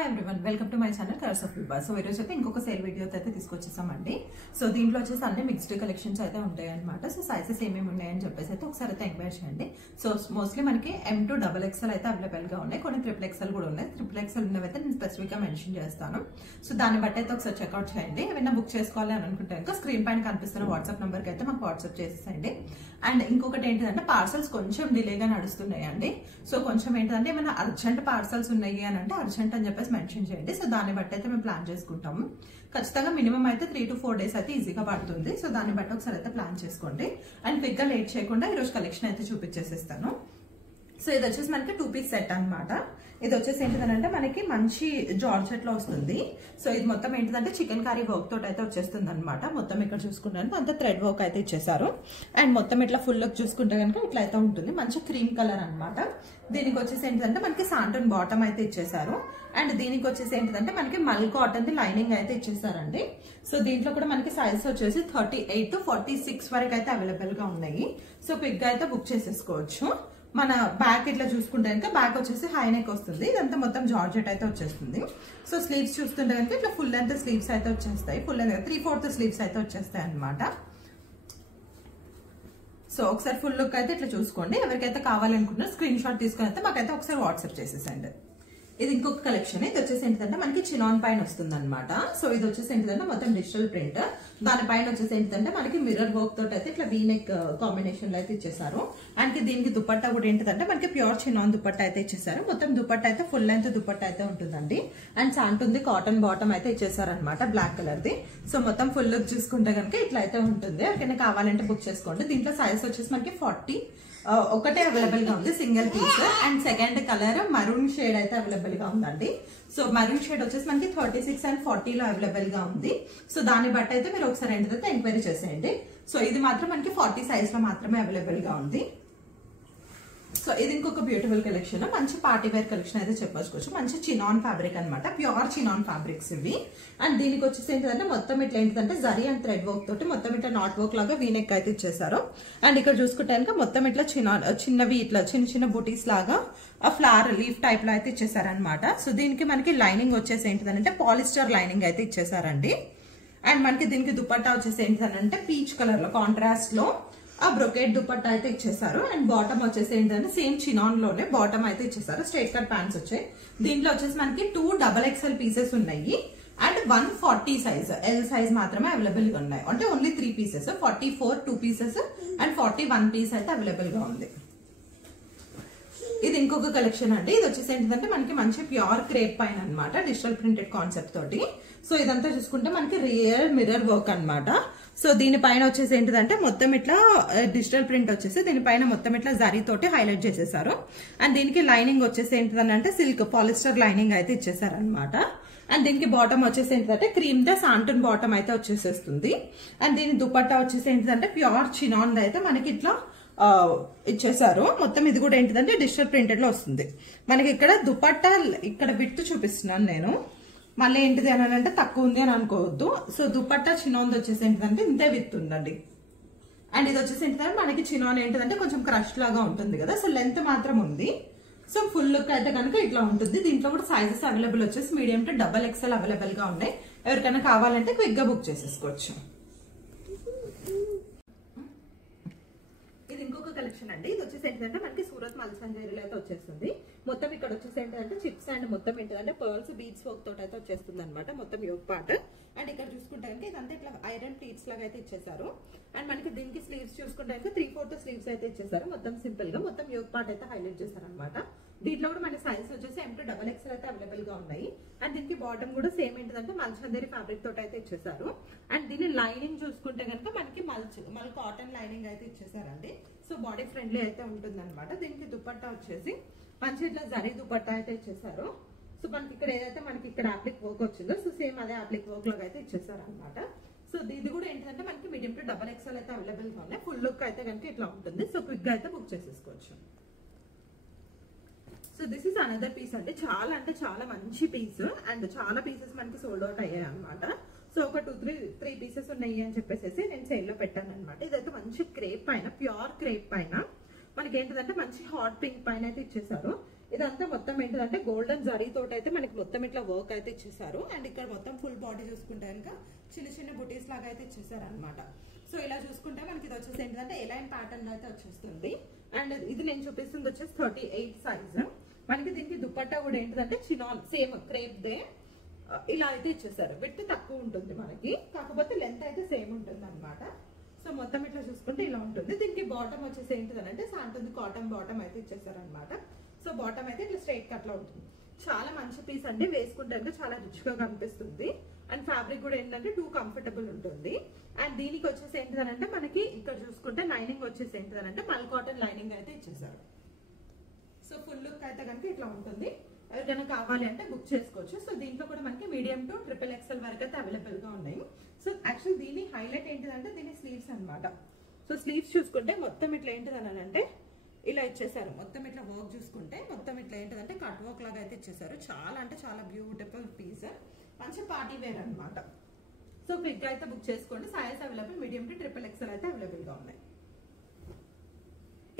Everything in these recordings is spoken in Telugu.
Hi everyone, welcome to my channel colours of Vibha. So ఈరోజు అయితే ఇంకొక సేల్ వీడియో అయితే తీసుకొచ్చేసామండి. సో దీంట్లో వచ్చేసి అన్ని మిక్స్డ్ కలెక్షన్స్ అయితే ఉంటాయి అనమాట. సో సైజెస్ ఏమేమి ఉన్నాయని చెప్పేసి అయితే ఒకసారి అయితే ఎంక్వైరీ చేయండి. సో మోస్ట్లీ మనకి M2 XXL అయితే అవైలబుల్ గా ఉన్నాయి, కొన్ని XXL కూడా ఉన్నాయి. XXL ఉన్నవి అయితే నేను స్పెసిఫిక్ గా మెన్షన్ చేస్తాను. సో దాన్ని బట్టి అయితే ఒకసారి చెక్అవుట్ చేయండి. ఏమైనా బుక్ చేసుకోవాలి అని అనుకుంటే కనుక స్క్రీన్ పైన కనిపిస్తున్న వాట్సాప్ నెంబర్ కి అయితే మాకు వాట్సాప్ చేసేసండి. అండ్ ఇంకొకటి ఏంటంటే పార్సల్స్ కొంచెం డిలేగా నడుస్తున్నాయండి. సో కొంచెం ఏంటంటే ఏమైనా అర్జెంట్ పార్సల్స్ ఉన్నాయి అని అంటే అర్జెంట్ అని చెప్పేసి మెన్షన్ చేయండి. సో దాన్ని బట్టి అయితే మేము ప్లాన్ చేసుకుంటాము. ఖచ్చితంగా మినిమం అయితే 3 to 4 days అయితే ఈజీగా పడుతుంది. సో దాన్ని బట్టి ఒకసారి అయితే ప్లాన్ చేసుకోండి. అండ్ క్విక్ గా లేట్ చేయకుండా ఈరోజు కలెక్షన్ అయితే చూపించేసేస్తాను. సో ఇది వచ్చేసి మనకి 2 piece సెట్ అనమాట. ఇది వచ్చేసి ఏంటిదంటే మనకి మంచి జార్జెట్ లో వస్తుంది. సో ఇది మొత్తం ఏంటిదంటే చికెన్ కర్రీ వర్క్ తోటి అయితే వచ్చేస్తుంది అనమాట. మొత్తం ఇక్కడ చూసుకుంటే అంత థ్రెడ్ వర్క్ అయితే ఇచ్చేసారు. అండ్ మొత్తం ఇట్లా ఫుల్ లుక్ చూసుకుంటే కనుక ఇట్లా అయితే ఉంటుంది. మంచి క్రీమ్ కలర్ అనమాట. దీనికి వచ్చేసి ఏంటిదంటే మనకి శాంటన్ బాటమ్ అయితే ఇచ్చేసారు. అండ్ దీనికి వచ్చేసి ఏంటిదంటే మనకి మల్ కాటన్ ది లైనింగ్ అయితే ఇచ్చేసారండి. సో దీంట్లో కూడా మనకి సైజ్ వచ్చేసి 38 to 46 వరకు అయితే అవైలబుల్ గా ఉన్నాయి. సో క్విక్ గా అయితే బుక్ చేసేసుకోవచ్చు. మన బ్యాక్ ఇట్లా చూసుకుంటే కనుక బ్యాక్ వచ్చేసి హై నెక్ వస్తుంది. ఇదంతా మొత్తం జార్జెట్ అయితే వచ్చేస్తుంది. సో స్లీవ్స్ చూస్తుంటే కనుక ఇట్లా ఫుల్ లెంత్ స్లీవ్స్ అయితే వచ్చేస్తాయి. ఫుల్ లెంత్ 3/4 స్లీవ్స్ అయితే వచ్చేస్తాయి అనమాట. సో ఒకసారి ఫుల్ లుక్ అయితే ఇట్లా చూసుకోండి. ఎవరికైతే కావాలనుకుంటున్నారో స్క్రీన్ షాట్ తీసుకుని అయితే మాకైతే ఒకసారి వాట్సాప్ చేసేసండి. ఇది ఇంకొక కలెక్షన్. ఇది వచ్చేసి ఏంటంటే మనకి చినాన్ పైన వస్తుంది అనమాట. సో ఇది వచ్చేసి ఏంటంటే మొత్తం డిజిటల్ ప్రింట్. దానిపైన వచ్చేసి ఏంటంటే మనకి మిర్రర్ వర్క్ తోటి అయితే ఇట్లా వీనెక్ కాంబినేషన్ లో అయితే ఇచ్చేసారు. అండ్ దీనికి దుపట్టా కూడా ఏంటంటే మనకి ప్యూర్ చినాన్ దుపట్టా అయితే ఇచ్చేసారు. మొత్తం దుపట్టా అయితే ఫుల్ లెంత్ దుపట్టా అయితే ఉంటుందండి. అండ్ శాంటుంది కాటన్ బాటమ్ అయితే ఇచ్చేసారు అనమాట, బ్లాక్ కలర్ ది. సో మొత్తం ఫుల్ లుక్ చూసుకుంటే కనుక ఇట్లా అయితే ఉంటుంది. ఎవరికైనా కావాలంటే బుక్ చేసుకోండి. దీంట్లో సైజ్ వచ్చేసి మనకి 40 ఒకటే అవైలబుల్ గా ఉంది, single piece. And second colour maroon shade అయితే అవైలబుల్ గా ఉందండి. సో మరూన్ షేడ్ వచ్చేసి మనకి 36 and 40 లో అవైలబుల్ గా ఉంది. సో దాన్ని బట్టి అయితే మీరు ఒకసారి ఏంటంటే ఎంక్వైరీ చేసేయండి. సో ఇది మాత్రం మనకి 40 సైజ్ లో మాత్రమే అవైలబుల్ గా ఉంది. సో ఇది ఇంకొక బ్యూటిఫుల్ కలెక్షన్, మంచి పార్టీ వేర్ కలెక్షన్ అయితే చెప్పొచ్చుకోవచ్చు. మంచి చినాన్ ఫ్యాబ్రిక్ అనమాట, ప్యూర్ చినాన్ ఫ్యాబ్రిక్స్ ఇవి. అండ్ దీనికి వచ్చేసి ఏంటంటే మొత్తం ఇట్లా ఏంటంటే జరీ అండ్ థ్రెడ్ వర్క్ తోటి మొత్తం ఇట్లా నాట్ వర్క్ లాగా వీనెక్ అయితే ఇచ్చేసారు. అండ్ ఇక్కడ చూసుకుంటే కనుక మొత్తం ఇట్లా చిన్నవి ఇట్లా చిన్న చిన్న బూటీస్ లాగా ఫ్లవర్ లీఫ్ టైప్ లో అయితే ఇచ్చేసారనమాట. సో దీనికి మనకి లైనింగ్ వచ్చేసి ఏంటిదంటే పాలిస్టర్ లైనింగ్ అయితే ఇచ్చేసారండి. అండ్ మనకి దీనికి దుపట్టా వచ్చేసి ఏంటంటే పీచ్ కలర్ లో కాంట్రాస్ట్ లో ఆ బ్రొకేట్ దుపట్టా అయితే ఇచ్చేసారు. అండ్ బాటమ్ వచ్చేసి ఏంటంటే సేమ్ చినాన్ లోనే బాటమ్ అయితే ఇచ్చేసారు. స్ట్రైట్ కట్ ప్యాంట్స్ వచ్చాయి. దీంట్లో వచ్చేసి మనకి 2 XXL పీసెస్ ఉన్నాయి. అండ్ 140 సైజ్ ఎల్ సైజ్ మాత్రమే అవైలబుల్ గా ఉన్నాయి. అంటే only 3 pieces, 44 2 pieces and 41 piece అయితే అవైలబుల్ గా ఉంది. ఇది ఇంకొక కలెక్షన్ అండి. ఇది వచ్చేసి ఏంటంటే మనకి మంచి ప్యూర్ క్రేప్ పైన అనమాట, డిజిటల్ ప్రింటెడ్ కాన్సెప్ట్ తోటి. సో ఇదంతా చూసుకుంటే మనకి రియల్ మిర్రర్ వర్క్ అనమాట. సో దీనిపైన వచ్చేసి ఏంటిదంటే మొత్తం ఇట్లా డిజిటల్ ప్రింట్ వచ్చేసి దీనిపైన మొత్తం ఇట్లా జరీ తోటి హైలైట్ చేసేసారు. అండ్ దీనికి లైనింగ్ వచ్చేసి ఏంటిదంటే సిల్క్ పాలిస్టర్ లైనింగ్ అయితే ఇచ్చేసారు అనమాట. అండ్ దీనికి బాటమ్ వచ్చేసి ఏంటంటే క్రీమ్ తో శాంటన్ బాటమ్ అయితే వచ్చేసేస్తుంది. అండ్ దీని దుపట్టా వచ్చేసి ఏంటంటే ప్యూర్ చినాన్ అయితే మనకి ఇట్లా ఇచ్చేసారు. మొత్తం ఇది కూడా ఏంటిదంటే డిజిటల్ ప్రింటెడ్ లో వస్తుంది. మనకి ఇక్కడ దుపట్టా ఇక్కడ విడ్త్ చూపిస్తున్నాను నేను, మళ్ళీ ఏంటిది అని అంటే తక్కువ ఉంది అని అనుకోవద్దు. సో దుపట్టా చినాన్ వచ్చేసి ఏంటిదంటే ఇంతే విత్ ఉందండి. అండ్ ఇది వచ్చేసి ఏంటంటే మనకి చినాన్ ఏంటిదంటే కొంచెం క్రష్ లాగా ఉంటుంది కదా. సో లెంత్ మాత్రం ఉంది. సో ఫుల్ లుక్ అయితే కనుక ఇట్లా ఉంటుంది. దీంట్లో కూడా సైజెస్ అవైలబుల్ వచ్చేసి మీడియం టు XXL అవైలబుల్ గా ఉన్నాయి. ఎవరికైనా కావాలంటే క్విక్ గా బుక్ చేసేసుకోవచ్చు. ఇది ఇంకొక కలెక్షన్ అండి. ఇది వచ్చేసి ఏంటంటే మనకి సూరత్ మల్సంజరీలో అయితే వచ్చేస్తుంది. మొత్తం ఇక్కడ వచ్చేసి ఏంటంటే చిప్స్ అండ్ మొత్తం ఏంటంటే పర్ల్స్ బీడ్స్ వర్క్ తోటి అయితే వచ్చేస్తుంది అనమాట, మొత్తం యోగ్ పార్ట్. అండ్ ఇక్కడ చూసుకుంటే కనుక ఇదంతా ఇట్లా ఐరన్ ప్లీట్స్ లాగా అయితే ఇచ్చేసారు. అండ్ మనకి దీనికి స్లీవ్స్ చూసుకుంటే కనుక 3/4 స్లీవ్స్ అయితే ఇచ్చేసారు. మొత్తం సింపుల్ గా మొత్తం యోగ్ పార్ట్ అయితే హైలైట్ చేశారు అనమాట. దీంట్లో కూడా మన సైజ్ వచ్చేసి M2 XXL అయితే అవైలబుల్ గా ఉన్నాయి. అండ్ దీనికి బాటమ్ కూడా సేమ్ ఏంటంటే మల్చందరి ఫ్యాబ్రిక్ తోటి అయితే ఇచ్చేసారు. అండ్ దీని లైనింగ్ చూసుకుంటే కనుక మనకి మల్ కాటన్ లైనింగ్ అయితే ఇచ్చేసారండి. సో బాడీ ఫ్రెండ్లీ అయితే ఉంటుంది అనమాట. దీనికి దుపట్టా వచ్చేసి మంచి ఇట్లా జరీ దుపట్టా అయితే ఇచ్చేసారు. సో మనకి ఇక్కడ ఏదైతే మనకి ఇక్కడ అప్లిక్ వర్క్ వచ్చిందో సో సేమ్ అదే అప్లిక్ వర్క్ లాగా అయితే ఇచ్చేసారు అనమాట. సో ఇది కూడా ఏంటంటే మనకి మీడియం టు XXL అయితే అవైలబుల్ గా ఉన్నాయి. ఫుల్ లుక్ అయితే కనుక ఇట్లా ఉంటుంది. సో క్విక్ గా అయితే బుక్ చేసేసుకోవచ్చు. So this is another piece అండి. చాలా అంటే చాలా మంచి పీస్. అండ్ చాలా పీసెస్ మనకి సోల్డ్ అవుట్ అయ్యాయి అనమాట. సో ఒక 2-3 పీసెస్ ఉన్నాయి అని చెప్పేసి నేను సేల్ లో పెట్టాను అనమాట. ఇదైతే మంచి క్రేప్ పైన, ప్యూర్ క్రేప్ పైన మనకి ఏంటంటే మంచి హాట్ పింక్ పైన అయితే ఇచ్చేసారు. ఇదంతా మొత్తం ఏంటంటే గోల్డెన్ జరీ తోటి అయితే మనకి మొత్తం ఇట్లా వర్క్ అయితే ఇచ్చేసారు. అండ్ ఇక్కడ మొత్తం ఫుల్ బాడీ చూసుకుంటే కనుక చిన్న చిన్న బుటీస్ లాగా అయితే ఇచ్చేసారు అనమాట. సో ఇలా చూసుకుంటే మనకి ఇది వచ్చేసి ఏంటంటే ఎలైన్ ప్యాటర్న్ లో అయితే వచ్చేస్తుంది. అండ్ ఇది నేను చూపిస్తుంది వచ్చేసి 38 సైజ్. మనకి దీనికి దుపట్టా కూడా ఏంటంటే చినాన్ సేమ్ క్రేప్ దే ఇలా అయితే ఇచ్చేసారు. విడ్త్ తక్కువ ఉంటుంది మనకి, కాకపోతే లెంత్ అయితే సేమ్ ఉంటుంది అనమాట. సో మొత్తం ఇట్లా చూసుకుంటే ఇలా ఉంటుంది. దీనికి బాటమ్ వచ్చేసి ఏంటిదనంటే సాంటుంది కాటన్ బాటమ్ అయితే ఇచ్చేసారు అనమాట. సో బాటమ్ అయితే ఇట్లా స్ట్రైట్ కట్ లో ఉంటుంది. చాలా మంచి పీస్ అండి, వేసుకుంటే చాలా రిచ్ గా కనిపిస్తుంది. అండ్ ఫ్యాబ్రిక్ కూడా ఏంటంటే టూ కంఫర్టబుల్ ఉంటుంది. అండ్ దీనికి వచ్చేసి ఏంటిదనంటే మనకి ఇక్కడ చూసుకుంటే లైనింగ్ వచ్చేసి ఏంటిదనంటే మల్ కాటన్ లైనింగ్ అయితే ఇచ్చేసారు. సో ఫుల్ లుక్ అయితే కనుక ఇట్లా ఉంటుంది. ఎవరికైనా కావాలి అంటే బుక్ చేసుకోవచ్చు. సో దీంట్లో కూడా మనకి మీడియం టు XXL వరకు అయితే అవైలబుల్ గా ఉన్నాయి. సో యాక్చువల్ దీని హైలైట్ ఏంటిదంటే దీని స్లీవ్స్ అనమాట. సో స్లీవ్స్ చూసుకుంటే మొత్తం ఇట్లా ఏంటిదనంటే ఇలా ఇచ్చేసారు. మొత్తం ఇట్లా వర్క్ చూసుకుంటే మొత్తం ఇట్లా ఏంటిదంటే కట్ వర్క్ లాగా అయితే ఇచ్చేసారు. చాలా అంటే చాలా బ్యూటిఫుల్ పీస్, మంచి పార్టీ వేర్ అనమాట. సో క్విక్ గా అయితే బుక్ చేసుకోండి. Size available medium to XXL అయితే అవైలబుల్ గా ఉన్నాయి.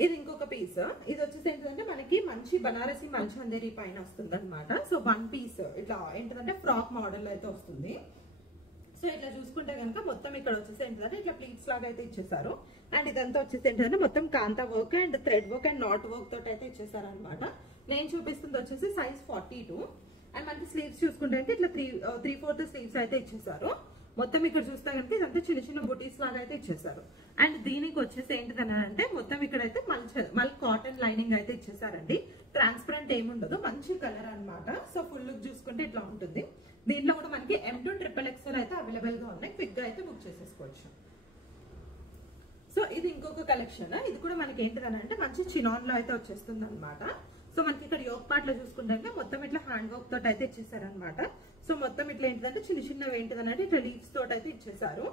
ఇది ఇంకొక పీస్. ఇది వచ్చేసి ఏంటంటే మనకి మంచి బనారసి మల్చందేరి పైన వస్తుంది అనమాట. సో వన్ పీస్ ఇట్లా ఏంటంటే ఫ్రాక్ మోడల్ అయితే వస్తుంది. సో ఇట్లా చూసుకుంటే కనుక మొత్తం ఇక్కడ వచ్చేసి ఏంటంటే ఇట్లా ప్లీట్స్ లాగా అయితే ఇచ్చేసారు. అండ్ ఇదంతా వచ్చేసి ఏంటంటే మొత్తం kantha work and thread work and knot work తోటి అయితే ఇచ్చేసారు అనమాట. నేను చూపిస్తుంది వచ్చేసి సైజ్ 42. అండ్ మనకి స్లీవ్స్ చూసుకుంటే ఇట్లా 3/4 స్లీవ్స్ అయితే ఇచ్చేసారు. మొత్తం ఇక్కడ చూస్తే కనుక ఇదంతా చిన్న చిన్న బుటీస్ లాగా అయితే ఇచ్చేసారు. అండ్ దీనికి వచ్చేసి ఏంటిదనంటే మొత్తం ఇక్కడైతే మల్ కాటన్ లైనింగ్ అయితే ఇచ్చేసారండి. ట్రాన్స్పరెంట్ ఏముండదు, మంచి కలర్ అనమాట. సో ఫుల్ లుక్ చూసుకుంటే ఇట్లా ఉంటుంది. దీంట్లో కూడా మనకి M to XXL అయితే అవైలబుల్ గా ఉన్నాయి. క్విక్ గా అయితే బుక్ చేసేసుకోవచ్చు. సో ఇది ఇంకొక కలెక్షన్. ఇది కూడా మనకి ఏంటిదనంటే మంచి చినాన్ లో అయితే వచ్చేస్తుంది అనమాట. సో మనకి ఇక్కడ యోక్ పార్ట్ లో చూసుకుంటే మొత్తం ఇట్లా హ్యాండ్ వర్క్ తోటి అయితే ఇచ్చేసారనమాట. సో మొత్తం ఇట్లా ఏంటిదంటే చిన్న చిన్నవి ఏంటిదనంటే ఇట్లా లీవ్స్ తోటి అయితే ఇచ్చేసారు.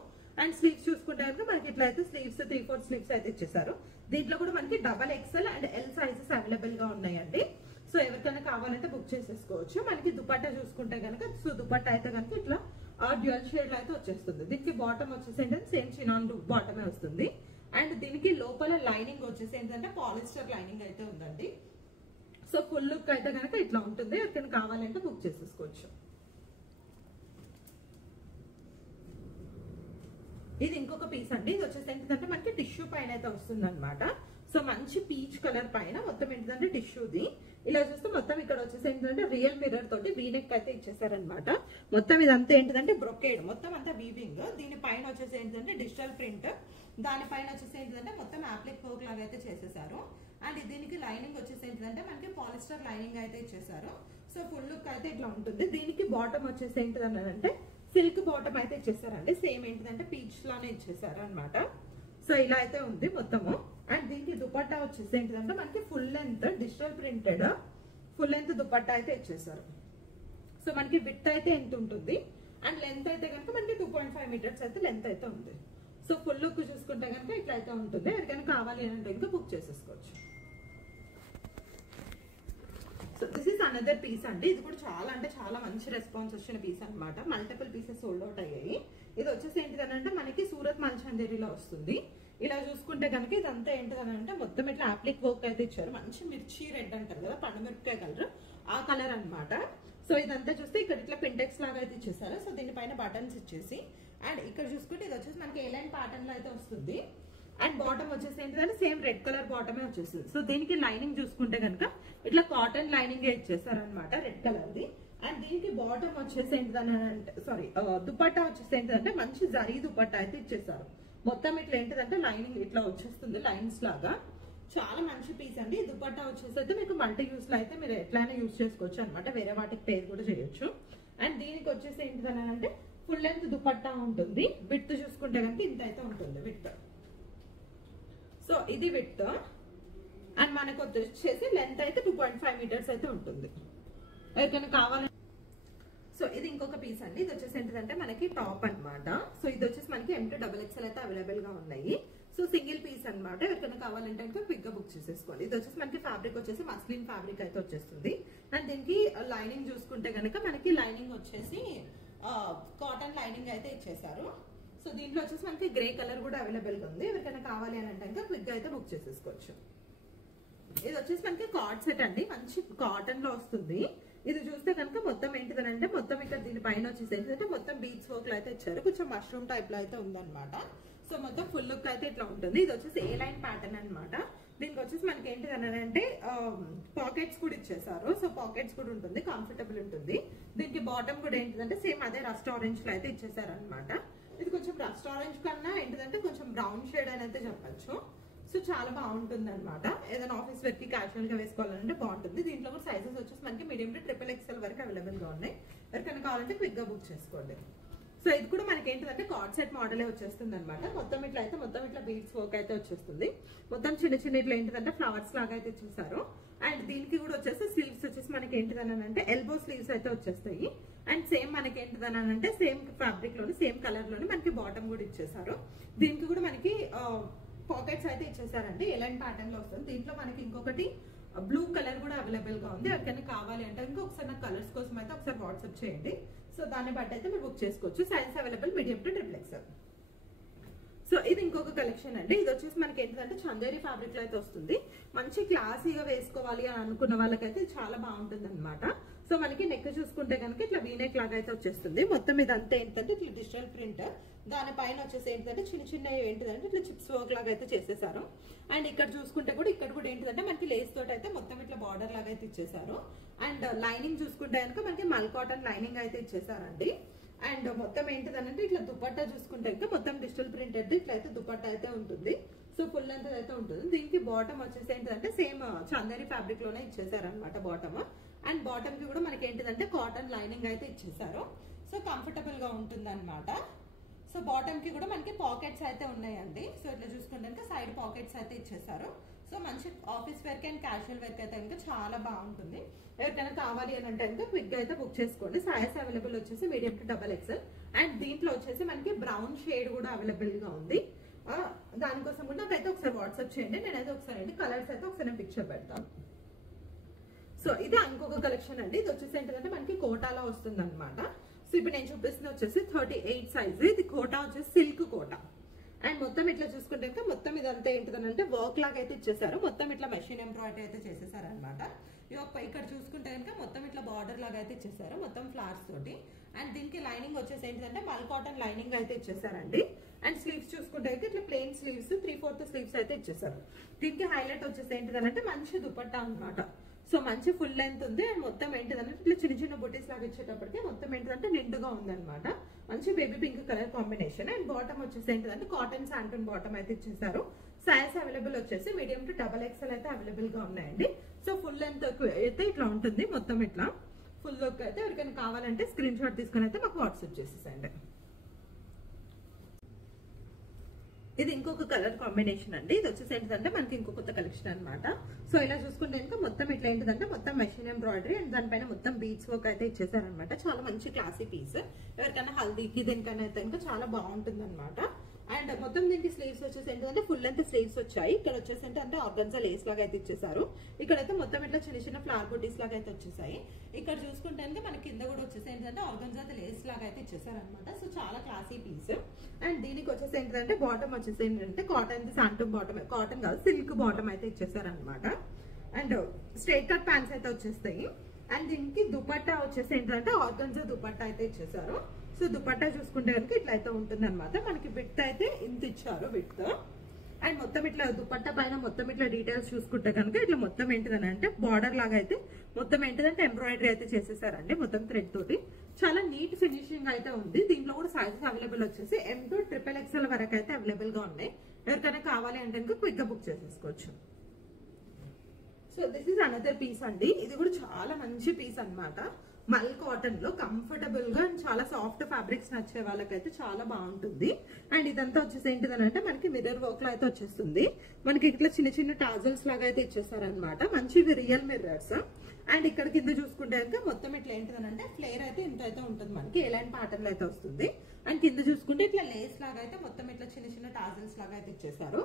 అండ్ స్లీవ్స్ చూసుకుంటే కనుక మనకి ఇట్లా అయితే స్లీవ్స్ 3/4 స్లీవ్స్ అయితే ఇచ్చేసారు. దీంట్లో కూడా మనకి XXL and L sizes available గా ఉన్నాయండి. సో ఎవరికైనా కావాలంటే బుక్ చేసేసుకోవచ్చు. మనకి దుపట్టా చూసుకుంటే కనుక సో దుపట్టా అయితే కనుక ఇట్లా డ్యూయల్ షేడ్ లో అయితే వచ్చేస్తుంది. దీనికి బాటమ్ వచ్చేసి ఏంటంటే సేమ్ చినాన్ బాటమే వస్తుంది. అండ్ దీనికి లోపల లైనింగ్ వచ్చేసి ఏంటంటే పాలిస్టర్ లైనింగ్ అయితే ఉందండి. సో ఫుల్ లుక్ అయితే కనుక ఇట్లా ఉంటుంది. ఎవరికైనా కావాలంటే బుక్ చేసేసుకోవచ్చు. ఇది ఇంకొక పీస్ అండి. ఇది వచ్చేసి ఏంటంటే మనకి టిష్యూ పైన అయితే వస్తుంది అనమాట. సో మంచి పీచ్ కలర్ పైన మొత్తం ఏంటంటే టిష్యూది ఇలా చూస్తే మొత్తం ఇక్కడ వచ్చేసి ఏంటంటే రియల్ మిర్రర్ తోటి వీనెక్ అయితే ఇచ్చేసారనమాట. మొత్తం ఇదంతా ఏంటంటే బ్రొకేడ్, మొత్తం అంతా వీవింగ్. దీనిపైన వచ్చేసి ఏంటంటే డిజిటల్ ప్రింట్, దానిపైన వచ్చేసి ఏంటంటే మొత్తం యాప్లిక్ వర్క్ లాగా అయితే చేసేసారు. అండ్ దీనికి లైనింగ్ వచ్చేసి ఏంటంటే మనకి పాలిస్టర్ లైనింగ్ అయితే ఇచ్చేసారు. సో ఫుల్ లుక్ అయితే ఇట్లా ఉంటుంది. దీనికి బాటమ్ వచ్చేసి ఏంటంటే సిల్క్ బాటమ్ అయితే ఇచ్చేసారండి. సేమ్ ఏంటంటే పీచ్ లానే ఇచ్చేసారు అనమాట. సో ఇలా అయితే ఉంది మొత్తము. అండ్ దీనికి దుపట్టా వచ్చేసి ఏంటంటే మనకి full length digital printed full length dupatta అయితే ఇచ్చేసారు. సో మనకి విడ్త్ అయితే ఎంత ఉంటుంది అండ్ లెంత్ అయితే కనుక మనకి 2.5 మీటర్స్ అయితే లెంత్ అయితే ఉంది. సో ఫుల్ లుక్ చూసుకుంటే కనుక ఇట్లా అయితే ఉంటుంది. ఎవరికైనా కావాలి అంటే ఇంకా బుక్ చేసేసుకోవచ్చు. So this is another piece అండి. ఇది కూడా చాలా అంటే చాలా మంచి రెస్పాన్స్ వచ్చిన పీస్ అనమాట. మల్టిపుల్ పీసెస్ సోల్డ్ అవుట్ అయ్యాయి. ఇది వచ్చేసి ఏంటిదనంటే మనకి సూరత్ మల్చందేరిలో వస్తుంది. ఇలా చూసుకుంటే కనుక ఇదంతా ఏంటిదనంటే మొత్తం ఇట్లా యాప్లిక్ వర్క్ అయితే ఇచ్చారు. మంచి మిర్చి రెడ్ అంటారు కదా, పండుమిరపకాయ కలర్, ఆ కలర్ అనమాట. సో ఇదంతా చూస్తే ఇక్కడ ఇట్లా పింటెక్స్ లాగా అయితే ఇచ్చేసారు. సో దీనిపైన బటన్స్ ఇచ్చేసి అండ్ ఇక్కడ చూసుకుంటే ఇది వచ్చేసి మనకి ఎలైన్ ప్యాటర్న్ లో అయితే వస్తుంది. అండ్ బాటమ్ వచ్చేసి ఏంటంటే సేమ్ రెడ్ కలర్ బాటమే వచ్చేస్తుంది. సో దీనికి లైనింగ్ చూసుకుంటే కనుక ఇట్లా కాటన్ లైనింగ్ ఇచ్చేసారు అనమాట, రెడ్ కలర్ ది. అండ్ దీనికి బాటమ్ వచ్చేసి ఏంటిదంటే దుపట్టా వచ్చేసి ఏంటంటే మంచి జరీ దుపట్టా అయితే ఇచ్చేసారు. మొత్తం ఇట్లా ఏంటిదంటే లైనింగ్ ఇట్లా వచ్చేస్తుంది లైన్స్ లాగా. చాలా మంచి పీస్ అండి. దుపట్టా వచ్చేసి అయితే మీకు మల్టీ యూస్ లో అయితే మీరు ఎట్లయినా యూస్ చేసుకోవచ్చు అనమాట. వేరే వాటికి పేరు కూడా చేయొచ్చు. అండ్ దీనికి వచ్చేసి ఏంటిదనంటే ఫుల్ లెంత్ దుపట్టా ఉంటుంది. విడ్త్ చూసుకుంటే కనుక ఇంత అయితే ఉంటుంది విడ్త్. సో ఇది విడ్త్ అండ్ మనకు వచ్చేసి లెంత్ అయితే 2.5 మీటర్స్ అయితే ఉంటుంది. ఎవరికైనా కావాలంటే సో ఇది ఇంకొక పీస్ అండి. ఇది వచ్చేసి ఏంటంటే మనకి టాప్ అనమాట. సో ఇది వచ్చేసి మనకి M to XXL అయితే అవైలబుల్ గా ఉన్నాయి. సో సింగిల్ పీస్ అనమాట. ఎవరికైనా కావాలంటే క్విక్ గా బుక్ చేసేసుకోవాలి. ఇది వచ్చేసి మనకి ఫ్యాబ్రిక్ వచ్చేసి మస్లిన్ ఫ్యాబ్రిక్ అయితే వచ్చేస్తుంది. అండ్ దీనికి లైనింగ్ చూసుకుంటే కనుక మనకి లైనింగ్ వచ్చేసి కాటన్ లైనింగ్ అయితే ఇచ్చేసారు. సో దీంట్లో వచ్చేసి మనకి గ్రే కలర్ కూడా అవైలబుల్ గా ఉంది. ఎవరికైనా కావాలి అని అంటే క్విక్ గా అయితే బుక్ చేసేసుకోవచ్చు. ఇది వచ్చేసి మనకి కార్డ్ సెట్ అండి, మంచి కాటన్ లో వస్తుంది. ఇది చూస్తే కనుక మొత్తం ఏంటిదనంటే మొత్తం ఇక్కడ దీని పైన వచ్చేసి ఏంటంటే మొత్తం బీచ్ వర్క్ లో అయితే ఇచ్చారు, కొంచెం మష్రూమ్ టైప్ లో అయితే ఉందన్నమాట. సో మొత్తం ఫుల్ లుక్ అయితే ఇట్లా ఉంటుంది. ఇది వచ్చేసి ఏ లైన్ ప్యాటర్న్ అనమాట. దీనికి వచ్చేసి మనకి ఏంటిదనంటే పాకెట్స్ కూడా ఇచ్చేసారు. సో పాకెట్స్ కూడా ఉంటుంది, కంఫర్టబుల్ ఉంటుంది. దీనికి బాటమ్ కూడా ఏంటిదంటే సేమ్ అదే రస్ట్ ఆరెంజ్ లో అయితే ఇచ్చేసారు అనమాట. ఇది కొంచెం రస్ట్ ఆరెంజ్ కన్నా ఏంటిదంటే కొంచెం బ్రౌన్ షేడ్ అని అయితే చెప్పచ్చు. సో చాలా బాగుంటుంది అనమాట. ఏదైనా ఆఫీస్ వేర్ కి క్యాజువల్ గా వేసుకోవాలంటే బాగుంటుంది. దీంట్లో కూడా సైజెస్ వచ్చేసి మనకి మీడియం టు XXL వరకు అవైలబుల్ గా ఉన్నాయి. ఎవరికైనా కావాలంటే క్విక్ గా బుక్ చేసుకోండి. సో ఇది కూడా మనకి ఏంటంటే కార్డ్ సెట్ మోడలే వచ్చేస్తుంది అనమాట. మొత్తం ఇట్లా అయితే మొత్తం ఇట్లా బీడ్స్ వర్క్ అయితే వచ్చేస్తుంది. మొత్తం చిన్న చిన్న ఇట్లా ఏంటిదంటే ఫ్లవర్స్ లాగా అయితే చూసారు. అండ్ దీనికి కూడా వచ్చేసి స్లీవ్స్ వచ్చేసి మనకి ఏంటిదనంటే ఎల్బో స్లీవ్స్ అయితే వచ్చేస్తాయి. అండ్ సేమ్ మనకి ఏంటిదనంటే సేమ్ ఫ్యాబ్రిక్ లోని సేమ్ కలర్ లోని మనకి బాటమ్ కూడా ఇచ్చేసారు. దీనికి కూడా మనకి పాకెట్స్ అయితే ఇచ్చేసారండి, ఎలాంటి ప్యాటర్న్ లో వస్తుంది. దీంట్లో మనకి ఇంకొకటి బ్లూ కలర్ కూడా అవైలబుల్ గా ఉంది. ఎవరికైనా కావాలి అంటే ఇంకొకసారి నాకు కలర్స్ కోసం అయితే ఒకసారి వాట్సాప్ చేయండి. సో దాన్ని బట్టి అయితే మీరు బుక్ చేసుకోవచ్చు. Size available medium to XXL. So ఇది ఇంకొక కలెక్షన్ అండి. ఇది వచ్చేసి మనకి ఏంటంటే చందేరి ఫ్యాబ్రిక్ లో అయితే వస్తుంది. మంచి క్లాసీగా వేసుకోవాలి అని అనుకున్న వాళ్ళకైతే చాలా బాగుంటుంది అనమాట. సో మనకి నెక్ చూసుకుంటే కనుక ఇట్లా వీనెక్ లాగా అయితే వచ్చేస్తుంది. మొత్తం ఇదంతా ఏంటంటే ఇట్లా డిజిటల్ ప్రింట్, దానిపైన వచ్చేసి ఏంటంటే చిన్న చిన్న ఏంటిదంటే ఇట్లా చిప్స్ వర్క్ లాగా అయితే చేసేసారు. అండ్ ఇక్కడ చూసుకుంటే కూడా ఇక్కడ కూడా ఏంటిదంటే మనకి లేస్ తోటి అయితే మొత్తం ఇట్లా బార్డర్ లాగా అయితే ఇచ్చేసారు. అండ్ లైనింగ్ చూసుకుంటే కనుక మనకి మల్ కాటన్ లైనింగ్ అయితే ఇచ్చేసారండి. అండ్ మొత్తం ఏంటిదనంటే ఇట్లా దుపట్టా చూసుకుంటే ఇంకా మొత్తం డిజిటల్ ప్రింట్ అయితే ఇట్లా అయితే దుపట్టా అయితే ఉంటుంది. సో ఫుల్ లెంత్ అయితే ఉంటుంది. దీనికి బాటమ్ వచ్చేసి ఏంటిదంటే సేమ్ చందేరి ఫ్యాబ్రిక్ లోనే ఇచ్చేసారనమాట బాటమ్. అండ్ బాటమ్ కి కూడా మనకి ఏంటిదంటే కాటన్ లైనింగ్ అయితే ఇచ్చేసారు. సో కంఫర్టబుల్ గా ఉంటుంది అనమాట. సో బాటమ్ కి కూడా మనకి పాకెట్స్ అయితే ఉన్నాయండి. సో ఇట్లా చూసుకుంటే సైడ్ పాకెట్స్ అయితే ఇచ్చేసారు. సో మంచి ఆఫీస్ వేర్ కి అండ్ క్యాజువల్ వేర్ కి అయితే ఇంకా చాలా బాగుంటుంది. ఎవరికైనా కావాలి అని అంటే ఇంకా క్విక్ గా అయితే బుక్ చేసుకోండి. సైజ్ అవైలబుల్ వచ్చేసి మీడియం టు XXL. అండ్ దీంట్లో వచ్చేసి మనకి బ్రౌన్ షేడ్ కూడా అవైలబుల్ గా ఉంది. దానికోసం కూడా నాకైతే ఒకసారి వాట్సాప్ చేయండి. నేనైతే ఒకసారి కలర్స్ అయితే ఒకసారి పిక్చర్ పెడతాను. సో ఇది ఇంకొక కలెక్షన్ అండి. ఇది వచ్చేసి ఏంటంటే మనకి కోటాలో వస్తుంది అనమాట. సో ఇప్పుడు నేను చూపిస్తుంది వచ్చేసి 38 సైజ్. ఇది కోటా వచ్చేసి సిల్క్ కోటా. అండ్ మొత్తం ఇట్లా చూసుకుంటే మొత్తం ఇదంతా ఏంటిదనంటే వర్క్ లాగా అయితే ఇచ్చేసారు. మొత్తం ఇట్లా మెషిన్ ఎంబ్రాయిడరీ అయితే చేసేసారు అనమాట. ఇక్కడ చూసుకుంటే కనుక మొత్తం ఇట్లా బార్డర్ లాగా అయితే ఇచ్చేసారు మొత్తం ఫ్లవర్స్ తోటి. అండ్ దీనికి లైనింగ్ వచ్చేసి ఏంటంటే మల్ కాటన్ లైనింగ్ అయితే ఇచ్చేసారండి. అండ్ స్లీవ్స్ చూసుకుంటే ఇట్లా ప్లెయిన్ స్లీవ్స్ 3/4 స్లీవ్స్ అయితే ఇచ్చేసారు. దీనికి హైలైట్ వచ్చేసి ఏంటిదనంటే మంచి దుపట్టా అనమాట. సో మంచి ఫుల్ లెంత్ ఉంది. అండ్ మొత్తం ఏంటిదంటే ఇట్లా చిన్న చిన్న బుటీస్ లాగా ఇచ్చేటప్పటికి మొత్తం ఏంటిదంటే నిండుగా ఉందన్నమాట. మంచి baby pink colour combination. And bottom వచ్చేసి ఏంటిదంటే కాటన్ శాంటన్ బాటమ్ అయితే ఇచ్చేసారు. సైజ్ అవైలబుల్ వచ్చేసి మీడియం టు XXL అయితే అవైలబుల్ గా ఉన్నాయండి. సో ఫుల్ లెంత్ అయితే ఇట్లా ఉంటుంది. మొత్తం ఇట్లా ఫుల్ లుక్ అయితే ఎవరికైనా కావాలంటే స్క్రీన్ షాట్ తీసుకుని అయితే మాకు వాట్సాప్ చేసేసండి. ఇది ఇంకొక కలర్ కాంబినేషన్ అండి. ఇది వచ్చేసి ఏంటంటే మనకి ఇంకో కొత్త కలెక్షన్ అనమాట. సో ఇలా చూసుకుంటే ఇంకా మొత్తం ఇట్లా ఏంటంటే మొత్తం మెషిన్ ఎంబ్రాయిడరీ అండ్ దానిపైన మొత్తం బీడ్స్ వర్క్ అయితే ఇచ్చేసారనమాట. చాలా మంచి క్లాసీ పీస్. ఎవరికైనా హల్దీకి దీనికైనా అయితే ఇంకా చాలా బాగుంటుంది అనమాట. అండ్ మొత్తం దీనికి స్లీవ్స్ వచ్చేసి ఏంటంటే ఫుల్ లెంత్ స్లీవ్స్ వచ్చాయి. ఇక్కడ వచ్చేసి అంటే ఆర్గన్జా లేస్ లాగా అయితే ఇచ్చేసారు. ఇక్కడైతే మొత్తం ఇట్లా చిన్న చిన్న ఫ్లవర్ బుటీస్ లాగా అయితే వచ్చేసాయి. ఇక్కడ చూసుకుంటే మనకి కింద కూడా వచ్చేసి ఏంటంటే ఆర్గన్జా లేస్ లాగా అయితే ఇచ్చేసారు అనమాట. సో చాలా క్లాసీ పీస్. అండ్ దీనికి వచ్చేసి ఏంటంటే బాటమ్ వచ్చేసి ఏంటంటే కాటన్ శాంటమ్ బాటమ్, కాటన్ కాదు సిల్క్ బాటమ్ అయితే ఇచ్చేసారు అనమాట. అండ్ స్ట్రైట్ కట్ ప్యాంట్స్ అయితే వచ్చేస్తాయి. అండ్ దీనికి దుపట్టా వచ్చేసి ఏంటంటే ఆర్గన్జా దుపట్టా అయితే ఇచ్చేసారు. సో దుపట్టా చూసుకుంటే కనుక ఇట్లా అయితే ఉంటుంది అనమాట. మనకి విడ్త్ అయితే ఇంత ఇచ్చారు విడ్త్. అండ్ మొత్తం ఇట్లా దుపట్టా పైన మొత్తం ఇట్లా డీటెయిల్స్ చూసుకుంటే కనుక ఇట్లా మొత్తం ఏంటిదని అంటే బార్డర్ లాగా అయితే మొత్తం ఏంటిదంటే ఎంబ్రాయిడరీ అయితే చేసేసారండి మొత్తం థ్రెడ్ తోటి. చాలా నీట్ ఫినిషింగ్ అయితే ఉంది. దీంట్లో కూడా సైజెస్ అవైలబుల్ వచ్చేసి M to XXL వరకు అయితే అవైలబుల్ గా ఉన్నాయి. ఎవరికైనా కావాలి అంటే కనుక క్విక్ గా బుక్ చేసేసుకోవచ్చు. So this is another piece అండి. ఇది కూడా చాలా మంచి పీస్ అన్నమాట. మల్ కాటన్ లో కంఫర్టబుల్ గా చాలా సాఫ్ట్ ఫ్యాబ్రిక్స్ నచ్చే వాళ్ళకైతే చాలా బాగుంటుంది. అండ్ ఇదంతా వచ్చేసి ఏంటిదనంటే మనకి మిర్రర్ వర్క్ లో అయితే వచ్చేస్తుంది. మనకి ఇట్లా చిన్న చిన్న టాజల్స్ లాగా అయితే ఇచ్చేసారనమాట. మంచివి రియల్ మిర్రర్స్. అండ్ ఇక్కడ కింద చూసుకుంటే కనుక మొత్తం ఇట్లా ఏంటిదనంటే ఫ్లేర్ అయితే ఇంత అయితే ఉంటుంది. మనకి ఎలాంటి ప్యాటర్న్ లో అయితే వస్తుంది. అండ్ కింద చూసుకుంటే ఇట్లా లేస్ లాగా అయితే మొత్తం ఇట్లా చిన్న చిన్న టాజల్స్ లాగా అయితే ఇచ్చేసారు.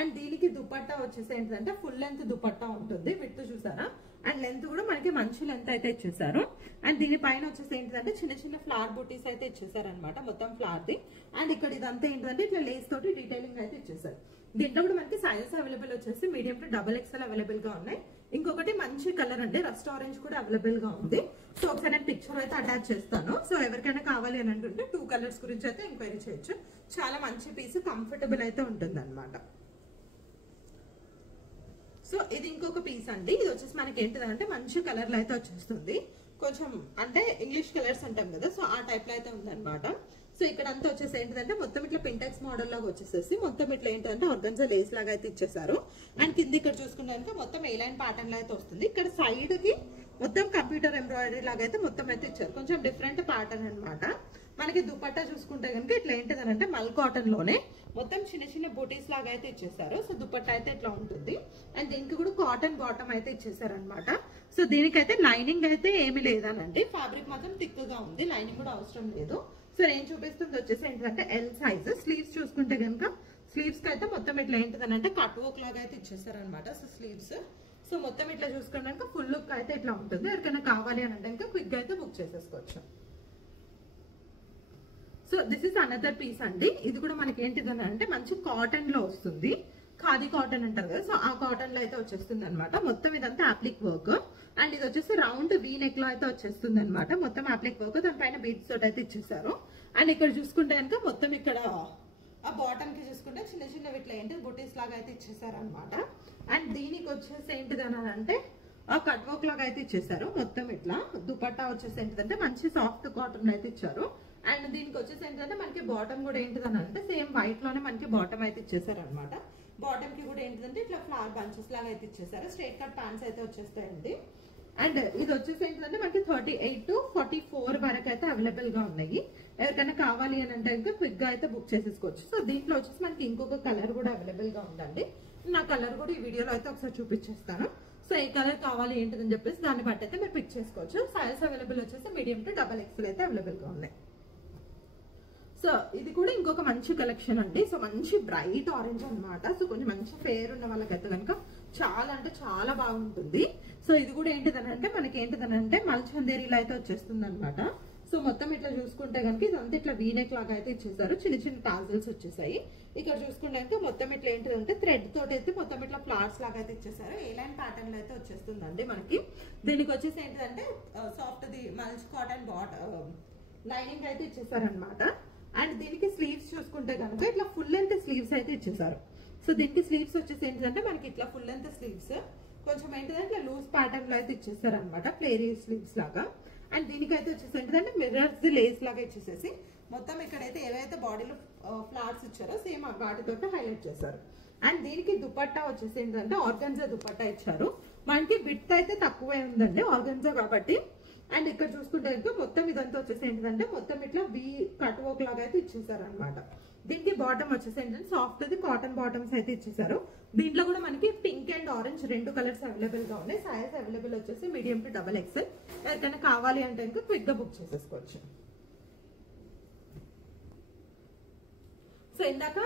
అండ్ దీనికి దుపట్టా వచ్చేసి ఏంటంటే ఫుల్ లెంత్ దుపట్టా ఉంటుంది. విడ్త్ చూసారా. అండ్ లెంత్ కూడా మనకి మంచి లెంత్ అయితే ఇచ్చేసారు. అండ్ దీని పైన వచ్చేసి ఏంటంటే చిన్న చిన్న ఫ్లవర్ బూటీస్ అయితే ఇచ్చేసారు అనమాట మొత్తం ఫ్లవర్ ది. అండ్ ఇక్కడ ఇదంతా ఏంటంటే ఇట్లా లేస్ తోటి డీటెయిలింగ్ అయితే ఇచ్చేసారు. దీంట్లో కూడా మనకి సైజెస్ అవైలబుల్ వచ్చేసి మీడియం టు XXL అవైలబుల్ గా ఉన్నాయి. ఇంకొకటి మంచి కలర్ అంటే రస్ట్ ఆరెంజ్ కూడా అవైలబుల్ గా ఉంది. సో ఒకసారి నేను పిక్చర్ అయితే అటాచ్ చేస్తాను. సో ఎవరికైనా కావాలి అని అంటుంటే 2 కలర్స్ గురించి అయితే ఎంక్వైరీ చేయొచ్చు. చాలా మంచి పీస్, కంఫర్టబుల్ అయితే ఉంటుంది అనమాట. సో ఇది ఇంకొక పీస్ అండి. ఇది వచ్చేసి మనకి ఏంటిదంటే మంచి కలర్ లో అయితే వచ్చేస్తుంది. కొంచెం అంటే ఇంగ్లీష్ కలర్స్ అంటాం కదా, సో ఆ టైప్ లో అయితే ఉందన్నమాట. సో ఇక్కడ అంతా వచ్చేసి ఏంటిదంటే మొత్తం ఇట్లా పింటెక్స్ మోడల్ లాగా వచ్చేసేసి మొత్తం ఇట్లా ఏంటంటే ఆర్గన్జా లేస్ లాగా అయితే ఇచ్చేసారు. అండ్ కింద ఇక్కడ చూసుకుంటే మొత్తం ఏ లైన్ ప్యాటర్న్ లో అయితే వస్తుంది. ఇక్కడ సైడ్ కి మొత్తం కంప్యూటర్ ఎంబ్రాయిడరీ లాగా అయితే మొత్తం అయితే ఇచ్చారు. కొంచెం డిఫరెంట్ ప్యాటర్న్ అనమాట. మనకి దుపట్టా చూసుకుంటే కనుక ఇట్లా ఏంటిదనంటే మల్ కాటన్ లోనే మొత్తం చిన్న చిన్న బూటీస్ లాగా అయితే ఇచ్చేసారు. సో దుపట్టా అయితే ఇట్లా ఉంటుంది. అండ్ దీనికి కూడా కాటన్ బాటమ్ అయితే ఇచ్చేసారు అనమాట. సో దీనికైతే లైనింగ్ అయితే ఏమి లేదనండి, ఫ్యాబ్రిక్ మాత్రం థిక్ గా ఉంది, లైనింగ్ కూడా అవసరం లేదు. సో నేను చూపిస్తుంది వచ్చేసి ఏంటంటే ఎల్ సైజ్. స్లీవ్స్ చూసుకుంటే కనుక స్లీవ్స్ కి అయితే మొత్తం ఇట్లా ఏంటిదనంటే కట్ వర్క్ లాగా అయితే ఇచ్చేసారు అనమాట. సో స్లీవ్స్ సో మొత్తం ఇట్లా చూసుకున్నాక ఫుల్ లుక్ అయితే ఇట్లా ఉంటుంది. ఎవరికైనా కావాలి అని అంటే ఇంకా క్విక్ గా అయితే బుక్ చేసేసుకోవచ్చు. So this is another piece అండి. ఇది కూడా మనకి ఏంటిదని అంటే మంచి కాటన్ లో వస్తుంది. ఖాదీ కాటన్ అంటారు కదా, సో ఆ కాటన్ లో అయితే వచ్చేస్తుంది అనమాట. మొత్తం ఇదంతా అప్లిక్ వర్క్. అండ్ ఇది వచ్చేసి రౌండ్ వీ నెక్ లో అయితే వచ్చేస్తుంది అనమాట. మొత్తం అప్లిక్ వర్క్, దానిపైన బీడ్స్ తోటి అయితే ఇచ్చేసారు. అండ్ ఇక్కడ చూసుకుంటే కనుక మొత్తం ఇక్కడ ఆ బాటమ్ కి చూసుకుంటే చిన్న చిన్న ఇట్లా ఏంటి బుటీస్ లాగా అయితే ఇచ్చేసారు అనమాట. అండ్ దీనికి వచ్చేసి ఏంటిదని అంటే ఆ కట్ వర్క్ లాగా అయితే ఇచ్చేసారు. మొత్తం ఇట్లా దుపట్టా వచ్చేసి ఏంటిదంటే మంచి సాఫ్ట్ కాటన్ అయితే ఇచ్చారు. అండ్ దీనికి వచ్చేసి ఏంటంటే మనకి బాటమ్ కూడా ఏంటిదని అంటే సేమ్ వైట్ లోనే మనకి బాటమ్ అయితే ఇచ్చేసారు అనమాట. బాటమ్ కి కూడా ఏంటిదంటే ఇట్లా ఫ్లవర్ బంచెస్ లాగా అయితే ఇచ్చేసారు. స్ట్రైట్ కట్ ప్యాంట్స్ అయితే వచ్చేస్తాయండి. అండ్ ఇది వచ్చేసి ఏంటంటే మనకి 38 to 44 వరకు అయితే అవైలబుల్ గా ఉన్నాయి. ఎవరికైనా కావాలి అని అంటే ఇంకా క్విక్ గా అయితే బుక్ చేసేసుకోవచ్చు. సో దీంట్లో వచ్చేసి మనకి ఇంకొక కలర్ కూడా అవైలబుల్ గా ఉందండి. నా కలర్ కూడా ఈ వీడియోలో అయితే ఒకసారి చూపించేస్తాను. సో ఏ కలర్ కావాలి ఏంటిదని చెప్పేసి దాన్ని బట్టి అయితే మీరు పిక్ చేసుకోవచ్చు. సైజ్ అవైలబుల్ వచ్చేసి మీడియం టు XXL అయితే అవైలబుల్ గా ఉన్నాయి. సో ఇది కూడా ఇంకొక మంచి కలెక్షన్ అండి. సో మంచి బ్రైట్ ఆరెంజ్ అనమాట. సో కొంచెం మంచి ఫేర్ ఉన్న వాళ్ళకైతే కనుక చాలా అంటే చాలా బాగుంటుంది. సో ఇది కూడా ఏంటిదనంటే మనకి ఏంటిదనంటే మల్చందేరీలో అయితే వచ్చేస్తుంది అనమాట. సో మొత్తం ఇట్లా చూసుకుంటే కనుక ఇదంతా ఇట్లా వీనెక్ లాగా అయితే ఇచ్చేసారు. చిన్న చిన్న టాజల్స్ వచ్చేసాయి. ఇక్కడ చూసుకుంటే మొత్తం ఇట్లా ఏంటిదంటే థ్రెడ్ తోటి అయితే మొత్తం ఇట్లా ఫ్లవర్స్ లాగా అయితే ఇచ్చేసారు. ఏ లైన్ ప్యాటర్న్ లో అయితే వచ్చేస్తుందండి మనకి. దీనికి వచ్చేసి ఏంటిదంటే soft the mulch cotton lining అయితే ఇచ్చేసారు అనమాట. అండ్ దీనికి స్లీవ్స్ చూసుకుంటే కనుక ఇట్లా ఫుల్ లెంత్ స్లీవ్స్ అయితే ఇచ్చేసారు. సో దీనికి స్లీవ్స్ వచ్చేసి ఏంటంటే మనకి ఇట్లా ఫుల్ లెంత్ స్లీవ్స్ కొంచెం ఏంటంటే ఇట్లా లూజ్ ప్యాటర్న్ లో అయితే ఇచ్చేసారు అనమాట, ప్లేరీ స్లీవ్స్ లాగా. అండ్ దీనికైతే వచ్చేసి ఏంటంటే మిర్రర్స్ లేస్ లాగా ఇచ్చేసేసి మొత్తం ఇక్కడైతే ఏవైతే బాడీలో ఫ్లవర్స్ ఇచ్చారో సేమ్ వాటితో హైలైట్ చేశారు. అండ్ దీనికి దుపట్టా వచ్చేసి ఏంటంటే ఆర్గన్జా దుపట్టా ఇచ్చారు. మనకి విడ్త్ అయితే తక్కువే ఉందండి ఆర్గన్జా కాబట్టి. అండ్ ఇక్కడ చూసుకుంటే మొత్తం ఇదంతా వచ్చేసి ఏంటంటే మొత్తం ఇట్లా వీ కట్ వర్క్ లాగా అయితే ఇచ్చేసారు అనమాట. దీనికి బాటమ్ వచ్చేసి ఏంటంటే సాఫ్ట్ ది కాటన్ బాటమ్స్ అయితే ఇచ్చేసారు. దీంట్లో కూడా మనకి pink and orange 2 colours available గా ఉన్నాయి. సైజ్ అవైలబుల్ వచ్చేసి మీడియం టు XXL. ఎవరికైనా కావాలి అంటే ఇంకా క్విక్ గా బుక్ చేసేసుకోవచ్చు. సో ఇందాక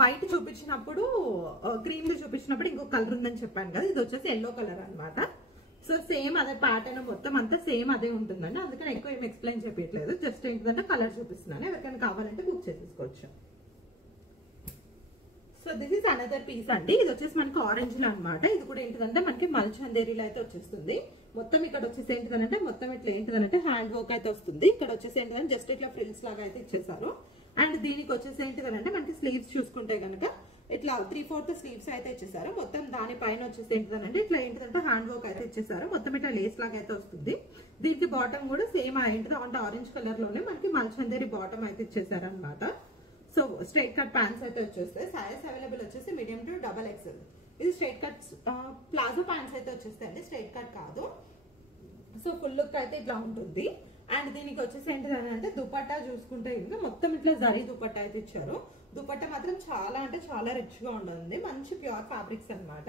వైట్ చూపించినప్పుడు క్రీమ్ చూపించినప్పుడు ఇంకొక కలర్ ఉందని చెప్పాను కదా, ఇది వచ్చేసి ఎల్లో కలర్ అనమాట. సో సేమ్ అదే ప్యాటర్న్ మొత్తం అంతా సేమ్ అదే ఉంటుందండి. అందుకని ఎక్కువ ఏం ఎక్స్ప్లెయిన్ చెప్పట్లేదు, జస్ట్ ఏంటంటే కలర్ చూపిస్తున్నాను. ఎవరికైనా కావాలంటే బుక్ చేసేసుకోవచ్చు. So this is another piece అండి. ఇది వచ్చేసి మనకి ఆరెంజ్ లో అనమాట. ఇది కూడా ఏంటిదంటే మనకి మల్చందేరీలో అయితే వచ్చేస్తుంది. మొత్తం ఇక్కడ వచ్చేసి ఏంటిదంటే మొత్తం ఇట్లా ఏంటిదంటే హ్యాండ్ వర్క్ అయితే వస్తుంది. ఇక్కడ వచ్చేసి ఏంటిదంటే జస్ట్ ఇట్లా ఫ్రిల్స్ లాగా అయితే ఇచ్చేసారు. అండ్ దీనికి వచ్చేసి ఏంటిదంటే మనకి స్లీవ్స్ చూసుకుంటే కనుక ఇట్లా 3/4 స్లీవ్స్ అయితే ఇచ్చేసారు. మొత్తం దానిపైన వచ్చేసి ఏంటిదంటే ఇట్లా ఏంటిదంటే హ్యాండ్ వర్క్ అయితే ఇచ్చేసారు. మొత్తం ఇట్లా లేస్ లాగా అయితే వస్తుంది. దీనికి బాటమ్ కూడా సేమ్ ఏంటిదో అంటే ఆరెంజ్ కలర్ లోనే మనకి మల్చందేరి బాటమ్ అయితే ఇచ్చేసారు అనమాట. సో స్ట్రైట్ కట్ ప్యాంట్స్ అయితే వచ్చేస్తాయి. సైజ్ అవైలబుల్ వచ్చేసి మీడియం టు XXL. ఇది స్ట్రైట్ కట్ ప్లాజో ప్యాంట్స్ అయితే వచ్చేస్తాయండి, స్ట్రైట్ కట్ కాదు. సో ఫుల్ లుక్ అయితే ఇట్లా ఉంటుంది. అండ్ దీనికి వచ్చేసి ఏంటిదంటే దుపట్టా చూసుకుంటే ఇంకా మొత్తం ఇట్లా జరీ దుపట్టా అయితే ఇచ్చారు. దుపట్టా మాత్రం చాలా అంటే చాలా రిచ్ గా ఉంటుంది. మంచి ప్యూర్ ఫ్యాబ్రిక్స్ అనమాట.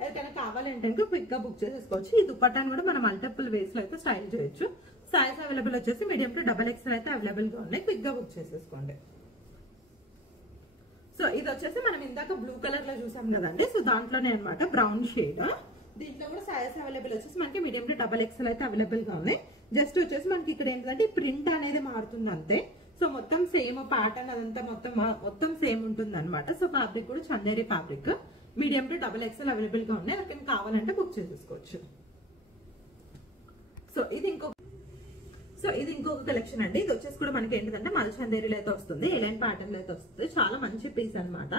ఎవరికైనా కావాలంటే క్విక్ గా బుక్ చేసేసుకోవచ్చు. ఈ దుపట్టాను కూడా మనం మల్టిపుల్ వేస్ లో అయితే స్టైల్ చేయొచ్చు. సైజ్ అవైలబుల్ వచ్చేసి మీడియం టు XXL అయితే అవైలబుల్ గా ఉన్నాయి. క్విక్ గా బుక్ చేసేసుకోండి. సో ఇది వచ్చేసి మనం ఇందాక బ్లూ కలర్ లో చూసాం కదండి, సో దాంట్లోనే అనమాట బ్రౌన్ షేడ్. దీంట్లో కూడా సైజ్ అవైలబుల్ వచ్చేసి మనకి మీడియం టు XXL అయితే అవైలబుల్ గా ఉన్నాయి. జస్ట్ వచ్చేసి మనకి ఇక్కడ ఏంటంటే ప్రింట్ అనేది మారుతుంది అంతే. సో మొత్తం సేమ్ ప్యాటర్న్ అదంతా మొత్తం సేమ్ ఉంటుంది అనమాట. సో ఫ్యాబ్రిక్ కూడా Chanderi fabric, medium to double XL available గా ఉన్నాయి. ఎవరికైనా కావాలంటే బుక్ చేసేసుకోవచ్చు. సో ఇది ఇంకొక కలెక్షన్ అండి. ఇది వచ్చేసి కూడా మనకి ఏంటంటే మల్ చందేరిలో అయితే వస్తుంది, ఎలైన్ ప్యాటర్న్ లో అయితే వస్తుంది. చాలా మంచి పీస్ అనమాట.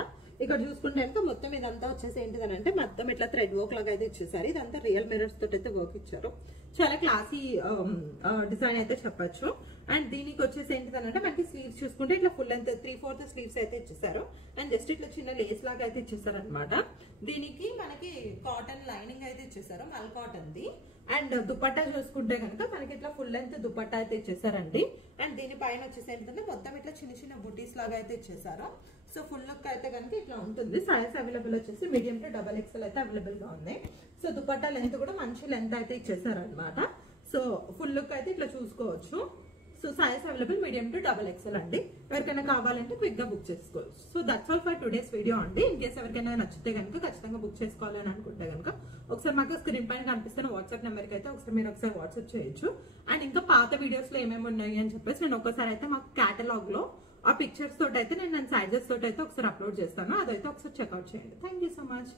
ఇక్కడ చూసుకుంటే కనుక మొత్తం ఇదంతా వచ్చేసి ఏంటిదనంటే మొత్తం ఇట్లా థ్రెడ్ వర్క్ లాగా అయితే ఇచ్చేసారు. ఇదంతా రియల్ మిరర్స్ తోటి అయితే వర్క్ ఇచ్చారు. చాలా క్లాసీ డిజైన్ అయితే చెప్పొచ్చు. అండ్ దీనికి వచ్చేసి ఏంటిదనంటే మనకి స్లీవ్స్ చూసుకుంటే ఇట్లా ఫుల్ లెంత్ 3/4 స్లీవ్స్ అయితే ఇచ్చేసారు. అండ్ జస్ట్ ఇట్లా చిన్న లేస్ లాగా అయితే ఇచ్చేసారు అనమాట. దీనికి మనకి కాటన్ లైనింగ్ అయితే ఇచ్చేసారు, మల్ కాటన్ ది. అండ్ దుపట్టా చూసుకుంటే కనుక మనకి ఇట్లా ఫుల్ లెంత్ దుపట్టా అయితే ఇచ్చేసారండి. అండ్ దీనిపైన వచ్చేసి ఏంటంటే మొత్తం ఇట్లా చిన్న చిన్న బుటీస్ లాగా అయితే ఇచ్చేసారు. సో ఫుల్ లుక్ అయితే కనుక ఇట్లా ఉంటుంది. సైజ్ అవైలబుల్ వచ్చేసి మీడియం టు డబల్ ఎక్స్ఎల్ అయితే అవైలబుల్ గా ఉంది. సో దుపట్టా లెంత్ కూడా మంచి లెంత్ అయితే ఇచ్చేసారు అనమాట. సో ఫుల్ లుక్ అయితే ఇట్లా చూసుకోవచ్చు. So size available medium to double XL అండి. ఎవరికైనా కావాలంటే క్విక్ గా బుక్ చేసుకోవచ్చు. So that's all for today's video అండి. ఇన్ కేసు ఎవరికైనా నచ్చితే కనుక ఖచ్చితంగా బుక్ చేసుకోవాలని అనుకుంటే కనుక ఒకసారి మాకు స్క్రీన్ పైన కనిపిస్తున్న వాట్సాప్ నెంబర్ కి అయితే మీరు ఒకసారి వాట్సాప్ చేయొచ్చు. అండ్ ఇంకా పాత వీడియోస్ లో ఏమేమి ఉన్నాయి అని చెప్పేసి నేను ఒకసారి అయితే మాకు కేటలాగ్ లో ఆ పిక్చర్స్ తోటి అయితే నేను సైజెస్ తోటి అయితే ఒకసారి అప్లోడ్ చేస్తాను. అదైతే ఒకసారి చెక్అవుట్ చేయండి. Thank you so much.